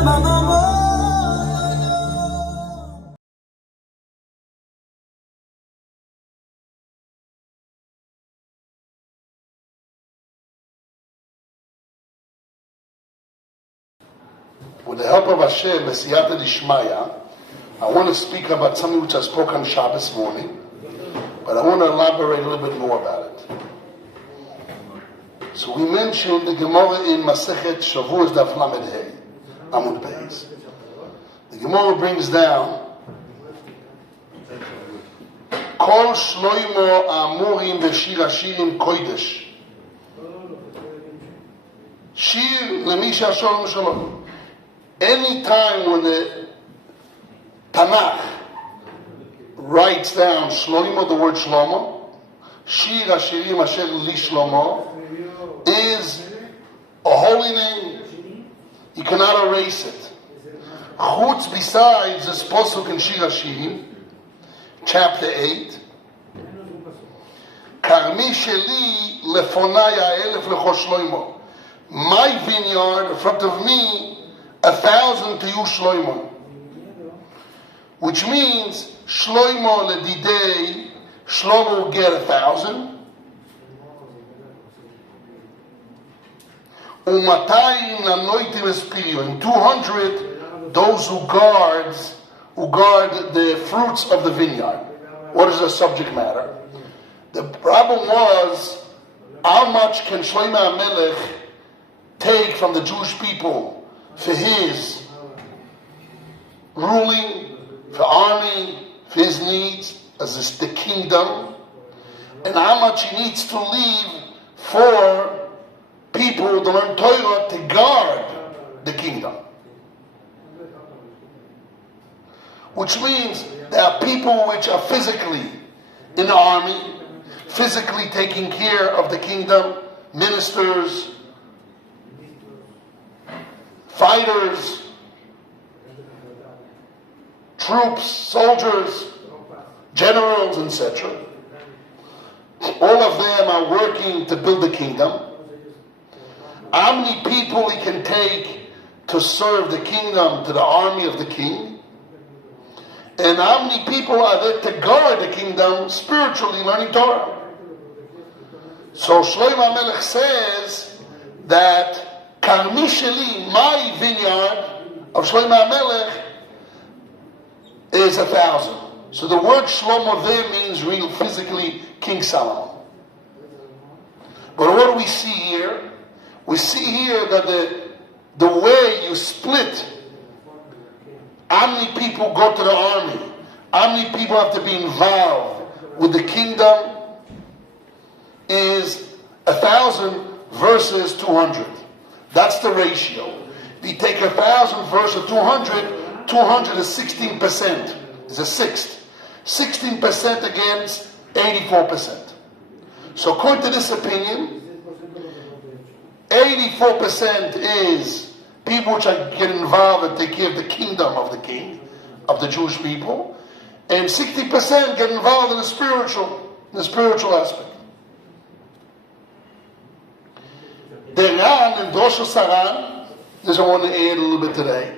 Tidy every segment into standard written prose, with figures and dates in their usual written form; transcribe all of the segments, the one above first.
With the help of HaShem, B'siyata Dishmaya, I want to speak about something which I spoke on Shabbos morning, but I want to elaborate a little bit more about it. So we mentioned the Gemara in Masechet Shavuos Daf Lamed Hey, Amud Beis. The Gemara brings down Kol Shloimo Amurim V'Shir Hashirim Kodesh. Shir Lemisha Shalom Shalom. Any time when the Tanakh writes down Shlomo, the word Shlomo, Shir Hashirim Asher Li Shlomo, is a holy name. You cannot erase it. Chutz, besides this pasuk in Shir Hashirim, chapter 8, Karmi Sheli Lefonai Ha'elef Lecho Shlomo. My vineyard in front of me, 1,000 to you Shlomo. Which means Shlomo ledidei, Shlomo will get 1,000. Umatayim nanoitim espirio. And 200, those who guard the fruits of the vineyard. What is the subject matter? The problem was, how much can Shlomo HaMelech take from the Jewish people for his ruling, for army, for his needs, as is the kingdom, and how much he needs to leave for people to learn Torah to guard the kingdom. Which means there are people which are physically in the army, physically taking care of the kingdom, ministers, fighters, troops, soldiers, generals, etc. All of them are working to build the kingdom. How many people he can take to serve the kingdom, to the army of the king? And how many people are there to guard the kingdom spiritually, learning Torah? So Shlomo HaMelech says that Karmi Sheli, my vineyard of Shlomo HaMelech, is 1,000. So the word Shlomo there means real physically King Solomon. But what do we see here? We see here that the way you split, how many people go to the army, how many people have to be involved with the kingdom, is 1,000 versus 200. That's the ratio. If you take 1,000 versus 200, 200 is 16%. It's a sixth. 16% against 84%. So according to this opinion, 84% is people which get involved and take care of the kingdom of the king, of the Jewish people, and 60% get involved in the spiritual aspect. The Ran and Rosh Saran, this I want to add a little bit today.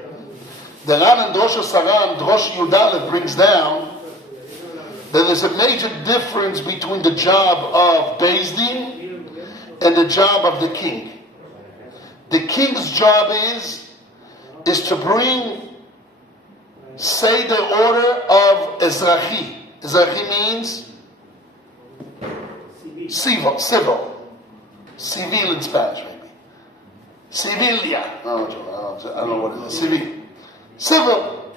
The Ran and Rosh Saran, Rosh Yudalev brings down that there's a major difference between the job of Beis Din and the job of the king. The king's job is to bring, say, the order of Ezrachi. Ezrachi means civil. Civil in Spanish, maybe. Civilia. I don't know what it is. Civil.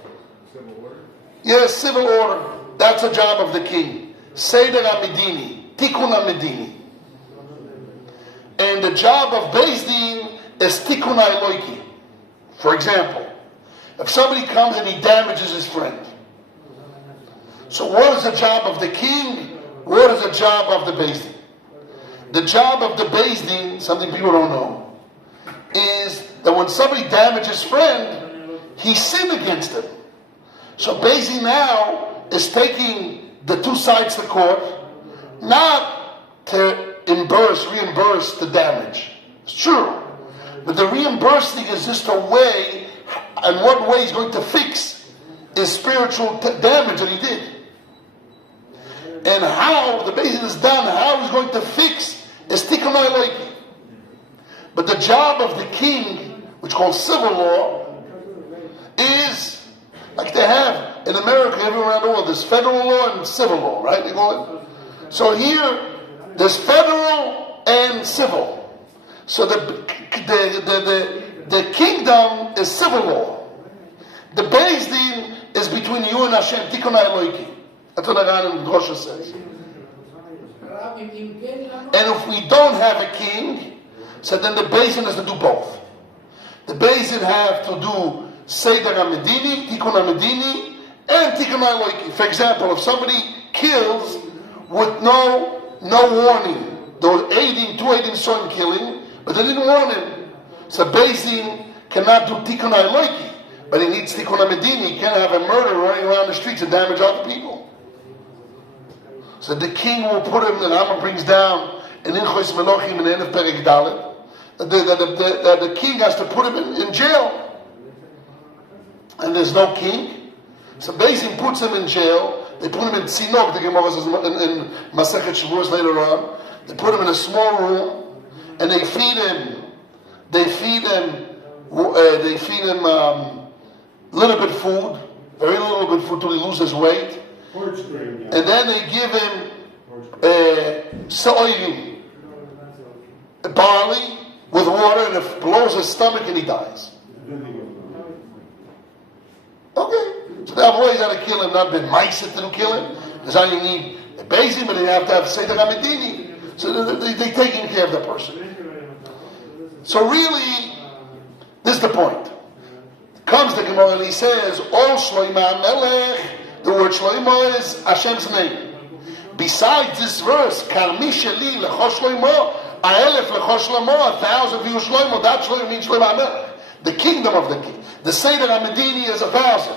Yes, civil order. That's the job of the king. Seder HaMedini. Tikkun HaMedini. And the job of Beis Din is Tikkun HaEloki. For example, if somebody comes and he damages his friend. So what is the job of the king? What is the job of the Beis Din? The job of the Beis Din, something people don't know, is that when somebody damages his friend, he sinned against him. So Beis Din now is taking the two sides to court, not to reimburse the damage. It's true. But the reimbursing is just a way and what way he's going to fix his spiritual damage that he did. And how the Beis Din is done, how he's going to fix is tikkun ha'eloki. But the job of the king, which is called civil law, is like they have in America, everywhere around the world, there's federal law and civil law, right? They call it. So here, there's federal and civil. So the kingdom is civil law. The Beis Din is between you and Hashem, tikkun ha'eloki. That's what the Rosh says. And if we don't have a king, so then the Beis Din has to do both. The Beis Din have to do Seder HaMedini, Tikkun HaMedini, and Tikkun HaEloki. For example, if somebody kills with no warning, they were two Eidim saw him killing, but they didn't warn him. So Beis Din cannot do Tikkun HaEloki, but he needs Tikkun HaMedini. He can't have a murderer running around the streets and damage other people. So the king will put him, the Rambam brings down in Ilchos Melochim in the end of Perek Dalet, that the king has to put him in jail. And there's no king. So Beis Din puts him in jail. They put him in Tzinok, the Gemara says in Masechet Shavuos later on. They put him in a small room and they feed him little bit food, very little bit food till he loses weight. And then they give him so'olim, barley with water, and it blows his stomach and he dies. Okay, so that way you got to kill him, not been mice to kill him. That's how you need a Beis Din, but you have to have Seder HaMedini. So they're taking care of the person. So really, this is the point. Comes the Gemara and he says, "Ol Shloimeh Melech." The word Shloimo is Hashem's name. Besides this verse, Karmi Sheli Lecho Shloimo, Aelef Lecho Shloimo, 1,000 for you Shloimo. That Shloimo means Shloimo HaMelech, the kingdom of the king. The Seder HaMedini is 1,000.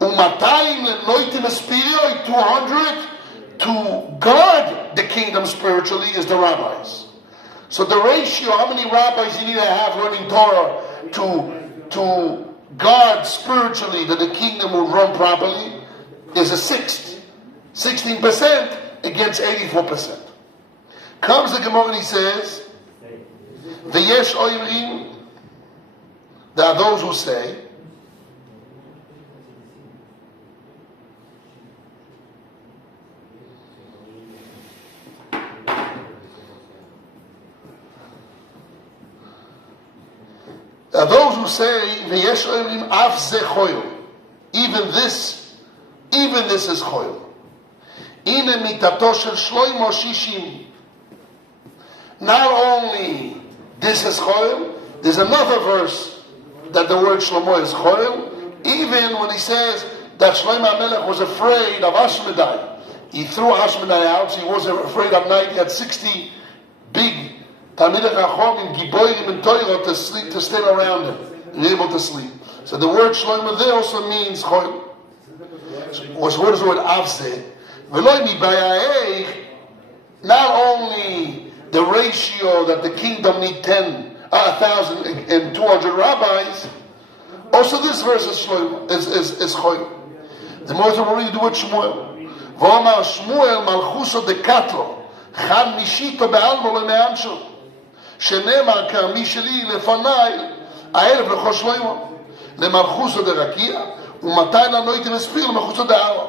Umatayim Lenoitim Espirio, 200 to guard the kingdom spiritually is the rabbis. So the ratio, how many rabbis you need to have learning Torah to guard spiritually that the kingdom will run properly is a sixth. 16% against 84%. Comes the Gemara and he says, V'yesh oimrim, there are those who say, V'yesh oimrim af ze choil, even this is choil. Ine mitato shel Shloimo shishim. Not only this is choil, there's another verse that the word Shlomo is choil. Even when he says that Shlomo HaMelech was afraid of Ashmedai, he threw Ashmedai out. So he wasn't afraid at night. He had 60 big Talmidei Chachomim, Giborim and Torah to stay around him and be able to sleep. So the word Shlomo there also means choil. What is the word avzeh? Not only the ratio that the kingdom need 1,200 rabbis, also this verse is choil. The most of what we do with Shmuel. V'omar Shmuel malchuso dekatlo chan nishito be'almo le'me'ansho shenemar karmi sheli lefanai הערב לכל שלמה, למלכוסו דרקיע, ומתי לנויתם הספיר למלכוסו דערה.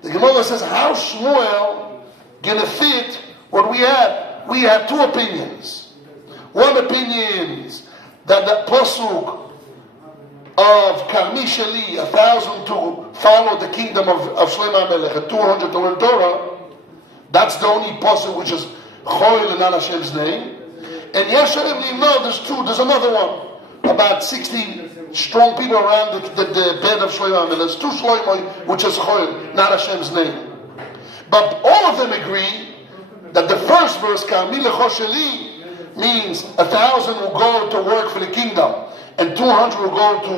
The Gemara says, how Shmuel gonna fit what we had? We had two opinions. One opinion is that the pasuk of Karmi Sheli, 1,000 to follow the kingdom of Shlomo HaMelech, and 200 to learn Torah, that's the only pasuk which is Choil and not Hashem's name. And Yesharim, no, there's another one. About 60 strong people around the bed of Shlomo HaMelech. There's two Shlomo, which is Choil, not Hashem's name. But all of them agree that the first verse, Karmi Lecho Sheli, means 1,000 will go to work for the kingdom, and 200 will go to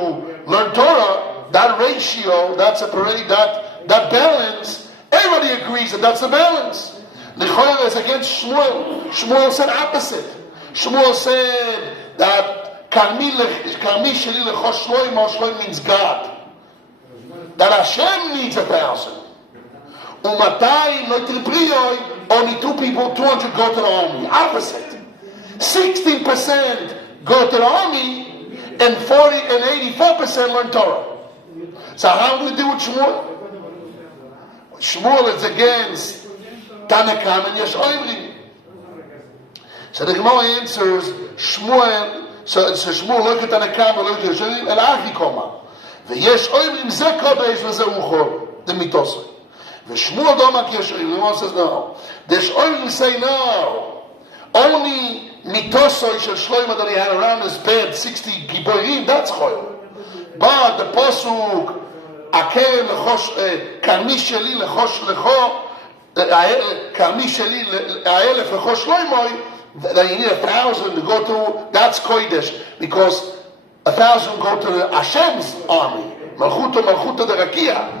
learn Torah. That ratio, that balance, everybody agrees that that's the balance. Lechoyer is against Shmuel. Shmuel said opposite. Shmuel said that Karmi sheli lechosh shloimo means God. That Hashem needs 1,000. Umatayim loitil only 2 people, 200 go to the army. Opposite. 16% go to the army, and 84% learn Torah. So how do we do with Shmuel? Shmuel is against Tanakam and Yesh Oimrim. So the Gemara answers Shmuel. So Shmuel look at Tanakam and look at Yesh Oimrim and Achi Koma. Yesh Oimrim ze kodesh v'ze uchor the mitosoi. Shmuel don't like Yesh Oimrim. The Gemara says no. The Yesh Oimrim say no. Only mitosoi shel Shlomo that he had around his bed, 60 giborim. That's choil. But the pasuk. Akel lechosh karmi sheli lechosh lecho karmi sheli aelef lechosh loimoy that you need 1,000 to go to, that's kodesh, because 1,000 go to the Hashem's army. Malchuta the rakia.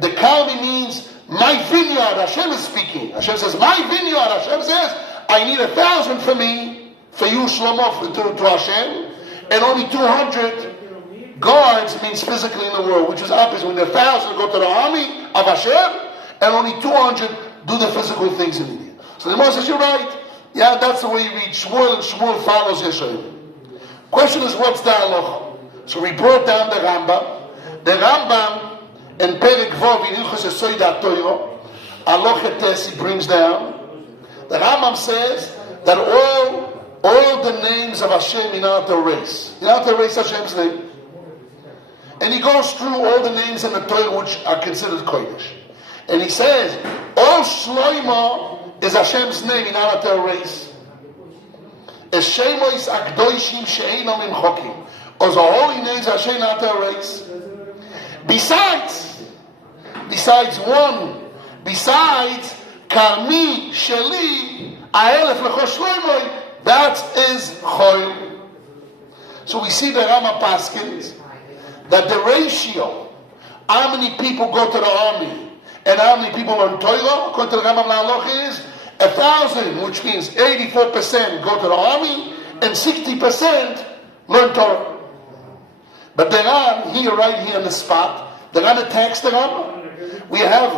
The karmi means my vineyard. Hashem is speaking. Hashem says my vineyard. Hashem says I need 1,000 for me, for you Shlomo, to Hashem, and only 200 guards means physically in the world, which is opposite. When 1,000 go to the army of Hashem, and only 200 do the physical things in India. So the Gemara says, you're right. Yeah, that's the way you read Shmuel, and Shmuel follows Yeshua. Question is, what's the halacha? So we brought down the Rambam. The Rambam in Perek Vov in Hilchos Yesod HaTorah, halacha tes he brings down. The Rambam says that all the names of Hashem in our race. In our race, Hashem's name. And he goes through all the names in the Torah which are considered kodesh. And he says, all Shloimo is Hashem's name in our race. Eshemois akdoishim she'eino mimchokim. Or the holy names of Hashem in our race. Besides Karmi Sheli Aelef Lechosh Shloimo, that is Choy. So we see the Rama Paskins that the ratio, how many people go to the army and how many people learn Torah, according to the Rambam La'aloch, is 1,000, which means 84% go to the army and 60% learn Torah. But the Ram, right here on the spot, the Ram attacks the Ram. We have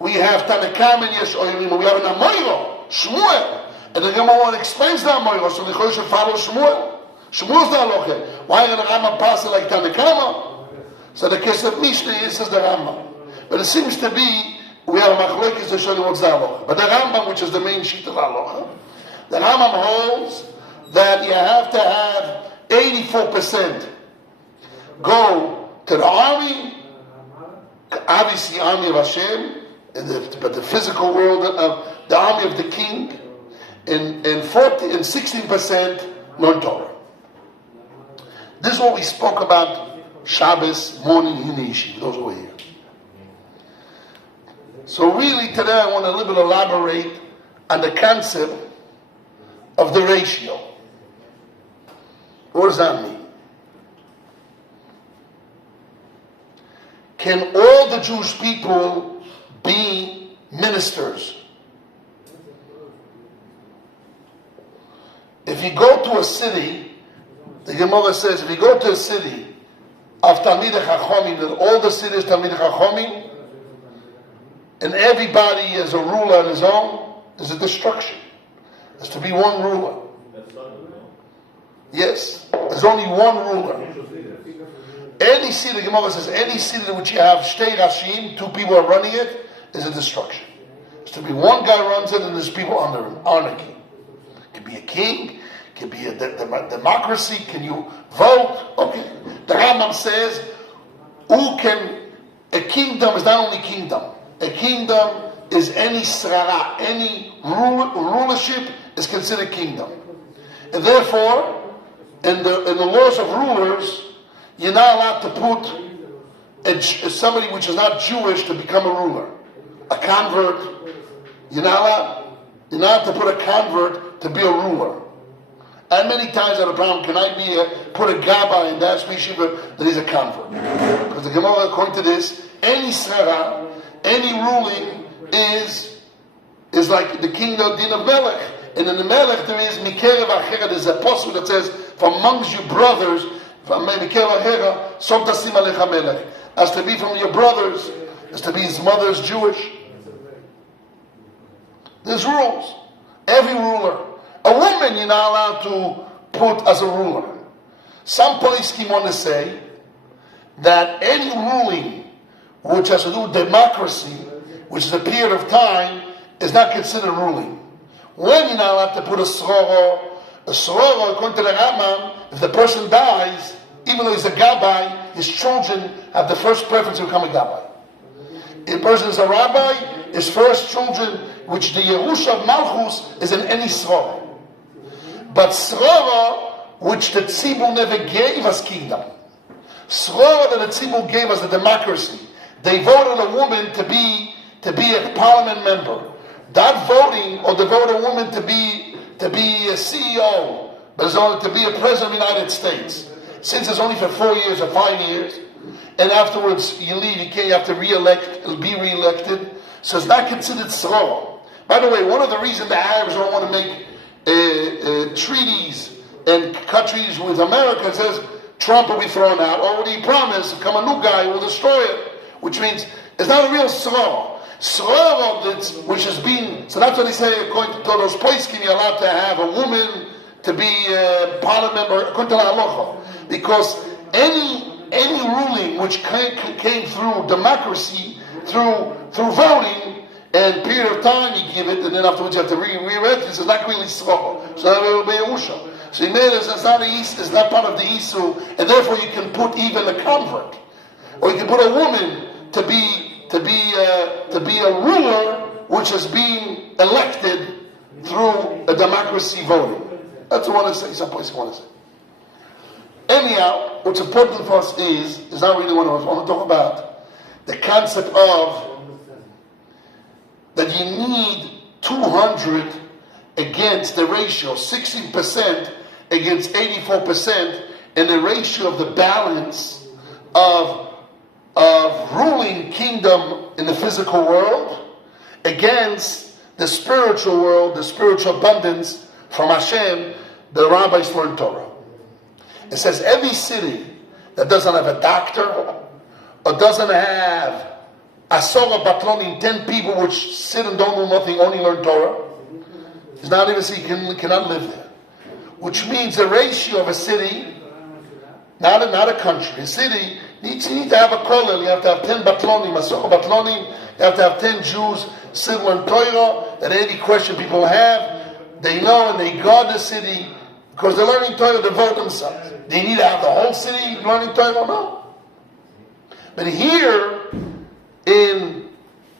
Tanakam and Yesh Oimrim, we have an Amoiro, Shmuel, and the Gemara explains the Amoiro, so the Chodesh should follow Shmuel. Shmuel's the halacha. Why did the Rambam pass it like Tanakama? So the case of Mishnah is the Rambam. But it seems to be we have a machlokes to show you what's the halacha. But the Rambam, which is the main sheet of halacha, the Rambam holds that you have to have 84% go to the army, obviously army of Hashem, but the physical world of the army of the king, and 16% learn Torah. This is what we spoke about Shabbos morning in the yeshiva. Those over here. So really today I want to a little bit elaborate on the concept of the ratio. What does that mean? Can all the Jewish people be ministers? If you go to a city, the Gemara says, if you go to a city of Talmidei Chachomim, that all the cities Talmidei Chachomim, and everybody is a ruler on his own, there's a destruction. There's to be one ruler. Yes, there's only one ruler. Any city, the Gemara says, any city in which you have Shtei Rashim, 2 people are running it, is a destruction. There's to be one guy runs it and there's people under him, anarchy. It could be a king, it could be a democracy, can you vote? Okay. The Rambam says, a kingdom is not only kingdom. A kingdom is any srara, any rulership is considered kingdom. And therefore, in the laws of rulers, you're not allowed to put somebody which is not Jewish to become a ruler. A convert, you're not allowed to put a convert to be a ruler. And many times I have a problem, can I put a gabbai in that yeshiva that he's a convert? Because the Gemara, according to this, any srara, any ruling is like the kingdom din of Melech. And in the Melech there is Mikerev Achera. There's a apostle that says, from amongst your brothers, from Mikerev Achera, Som Tasim Alecha Melech. As to be from your brothers, as to be his mother's Jewish. There's rules. Every ruler. A woman you're not allowed to put as a ruler. Some poskim want to say that any ruling which has to do with democracy, which is a period of time, is not considered ruling. When you're not allowed to put a soror, according to the Rambam, if the person dies, even though he's a gabbai, his children have the first preference to become a gabbai. If a person is a rabbi, his first children, which the Yerusha of Malchus, is in any soror. But soror, which the Tzibur never gave us kingdom. Soror that the Tzibur gave us the democracy. They voted a woman to be a parliament member. That voting, or they voted a woman to be a CEO, but it's only to be a president of the United States. Since it's only for 4 years or 5 years, and afterwards you leave, you have to be re-elected. So it's not considered soror. By the way, one of the reasons the Arabs don't want to make treaties and countries with America says Trump will be thrown out. Already he promised, come a new guy will destroy it. Which means it's not a real soror. Soror, which has been, so that's what they say, according to those poskim, you're allowed to have a woman to be a parliament member, according to the halacha. Because any ruling which came through democracy, through voting, and period of time you give it, and then afterwards you have to re-read this, is not really soror. So that will be a usha. So he made it, it's not part of the isu, and therefore you can put even a convert, or you can put a woman to be a ruler which has been elected through a democracy voting. That's what I want to say. Some place I want to say. Anyhow, what's important for us is not really what I want to talk about. The concept of that you need 200 against the ratio, 16% against 84%, and the ratio of the balance of ruling kingdom in the physical world against the spiritual world, the spiritual abundance from HaShem. The rabbis learn Torah. It says every city that doesn't have a doctor or doesn't have Asora Batlonim, 10 people which sit and don't do nothing, only learn Torah, is not even see, cannot live there. Which means the ratio of a city, not a country, a city, you need to have a kollel, you have to have 10 Batlonim, Asora Batlonim, you have to have 10 Jews sit and learn Torah, that any question people have, they know and they guard the city, because they're learning Torah to vote themselves. They need to have the whole city learning Torah? No. But here, in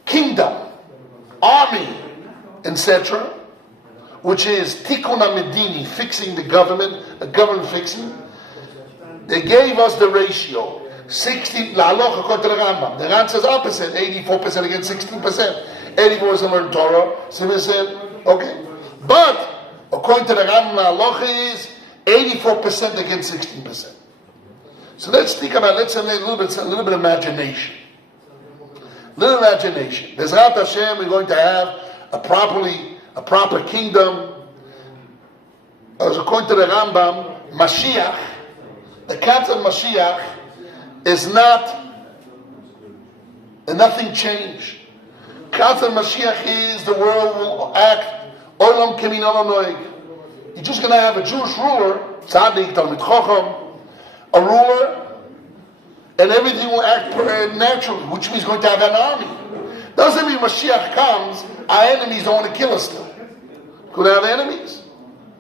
kingdom, army, etc., which is Tikkun HaMedini, fixing the government, a government fixing, they gave us the ratio, 60, la'aloch according to the Rambam. The Rambam says opposite, 84% against 16%. 84% learn Torah, 7%, okay. But, according to the Rambam, la'aloch is 84% against 16%. So let's think about, let's have a little bit of imagination. Little imagination. Bezrat Hashem, we're going to have a proper kingdom. As according to the Rambam, Mashiach, the concept of Mashiach is nothing changed. Concept of Mashiach is the world will act Olam Kemin Olam Noeg. You're just going to have a Jewish ruler, Tzaddik, Talmid Chacham, a ruler, and everything will act naturally, which means going to have an army. Doesn't mean Mashiach comes, our enemies don't want to kill us still. Could have enemies.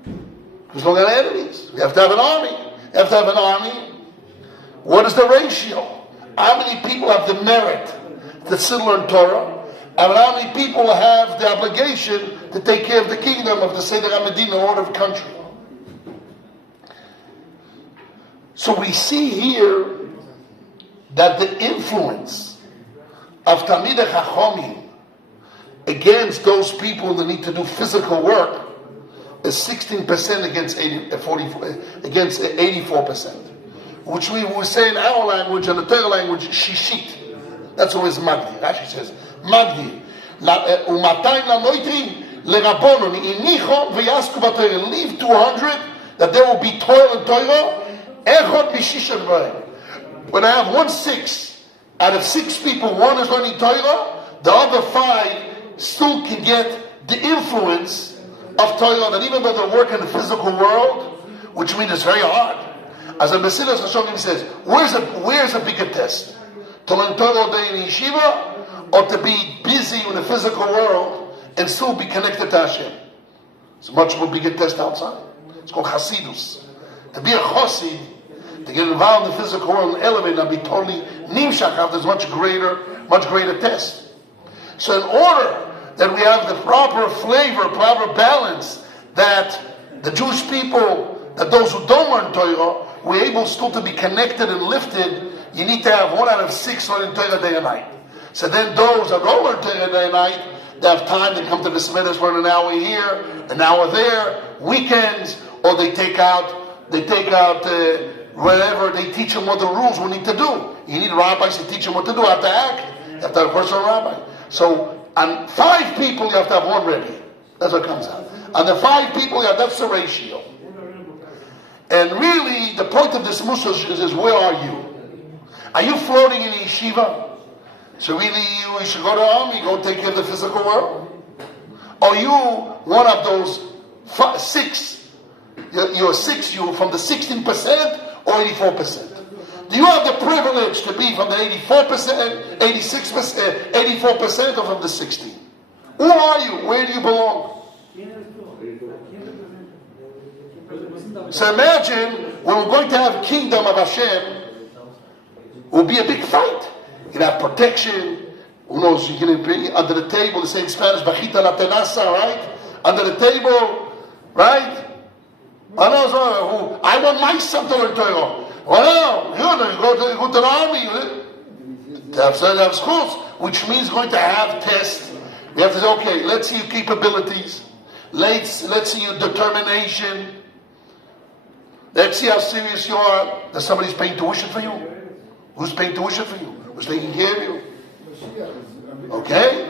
Because we don't have enemies. We have to have an army. We have to have an army. What is the ratio? How many people have the merit to sit and learn Torah? And how many people have the obligation to take care of the kingdom of the Seder HaMedina, order of country? So we see here that the influence of Talmidei Chachomim against those people that need to do physical work is 16% against 84%. Which we will say in our language, and the Torah language, Shishit. That's always Magdi. Rashi says, Magdi. Umatayim lanoitrim L'Rabbonon, inichon v'yasku b'Torah. Leave 200, that there will be toil and Torah. Echot mishisha b'Torah. When I have 1/6, out of 6 people, 1 is learning Torah, the other 5 still can get the influence of Torah, that even though they work in the physical world, which means it's very hard. As a Mesilas HaShogim says, where's a bigger test? To learn Torah all day in yeshiva, or to be busy in the physical world and still be connected to HaShem? It's a much more bigger test outside. It's called Hasidus. To be a Chosid, to get involved in the physical world and elevate and be totally nimshach, there's much greater test. So in order that we have the proper flavor, proper balance, that the Jewish people, that those who don't learn Torah, we're able still to be connected and lifted, you need to have 1 out of 6 learning Torah day and night. So then those that don't learn Torah day and night, they have time, they come to the Semidas, learn an hour here, an hour there, weekends, or they take out wherever, they teach them what the rules we need to do. You need rabbis to teach them what to do, how to act. You have to have a personal rabbi. So on 5 people, you have to have 1 rebbe. That's what comes out. On the 5 people, that's the ratio. And really, the point of this mussar is where are you? Are you floating in yeshiva? So really, you should go to the army, go take care of the physical world? Or you one of those 6? You're 6, you from the 16% or 84%? Do you have the privilege to be from the 84%, 86%, 84% or from the 16? Who are you? Where do you belong? So imagine when we're going to have kingdom of HaShem, it will be a big fight. You can have protection. Who knows? You can be under the table. They say in Spanish, "Bajita la tenaza," right? Under the table, right? I want my son to learn Torah. Well, you go to the army. To have schools, which means going to have tests. We have to say, okay, let's see your capabilities. Let's see your determination. Let's see how serious you are. That somebody's paying tuition for you. Who's paying tuition for you? Who's taking care of you? Okay?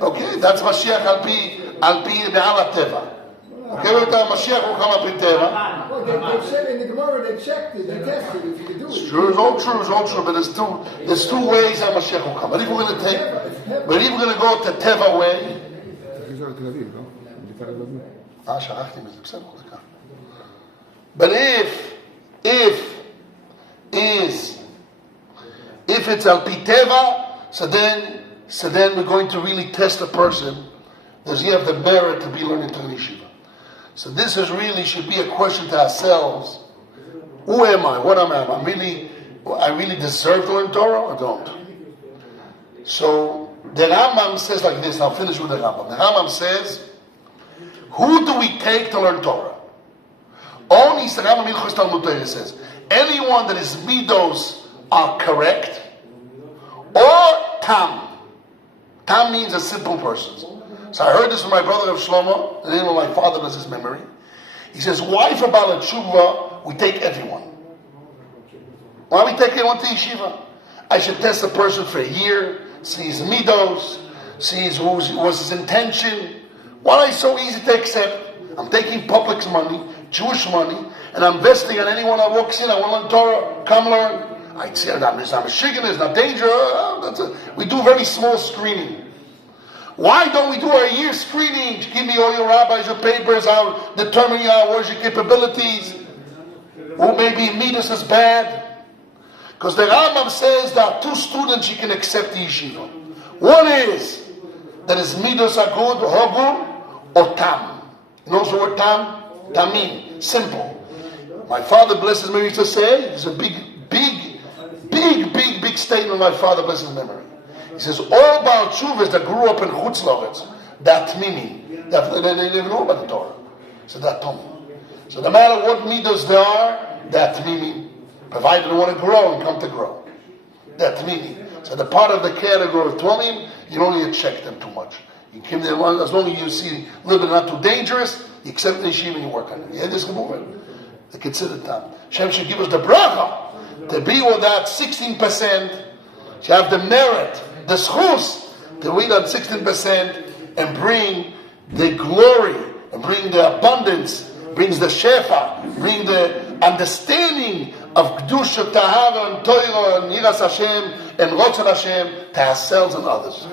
Okay, that's Mashiach al pi be'al teva. Okay, but Mashiach will come up in teva. Well, they said in the Gemara, they checked it, they tested it, if you could do it. It's true, it's all true, but there's two ways that Mashiach will come. But if we're going to go to teva way, but if it's al pi teva, so then we're going to really test a person. Does he have the merit to be learning Torah yeshiva? So this is really should be a question to ourselves. Who am I? What am I? I really deserve to learn Torah or don't? So the Rambam says like this. I'll finish with the Rambam. The Rambam says, who do we take to learn Torah? Only the Rambam Hilchos Talmud Torah says, anyone that his midos are correct, or tam. Tam means a simple person. So I heard this from my brother of Shlomo, the name of my father was his memory. He says, why for Baal Tshuva we take everyone? Why we take everyone to yeshiva? I should test the person for a year, see his midos, see what was his intention. Why is it so easy to accept? I'm taking public's money, Jewish money, and I'm investing on anyone that walks in. I want to learn Torah, come learn. I say, it's not a shiggin, it's not dangerous. We do very small screening. Why don't we do our year screening? Give me all your rabbis, your papers, I'll determine what your capabilities. Who maybe meet us as bad? Because the Rambam says there are 2 students you can accept the yeshiva. One is that his midos are good, hobur, or tam. You know the word tam? Tamim, simple. My father, bless his memory, used to say, it's a big statement my father, bless his memory. He says, all Baal Tshuvas that grew up in Chutz La'aretz, that Tmimi, they didn't know about the Torah. So that Tomim. So no matter what midos they are, that Tmimi, provided they want to grow and come to grow. That Tmimi. So the part of the category of Tomim, you don't need to check them too much. You give them, as long as you see a little bit not too dangerous, you accept the yeshiva and you work on it. Yeah, this can move it. They consider time. Hashem should give us the bracha to be with that 16%. You have the merit, the schus, to read on 16%, and bring the glory, and bring the abundance, brings the shefa, bring the understanding of Kedusha, Tahara, and Torah, and Yiras Hashem, and Rotzon Hashem to ourselves and others.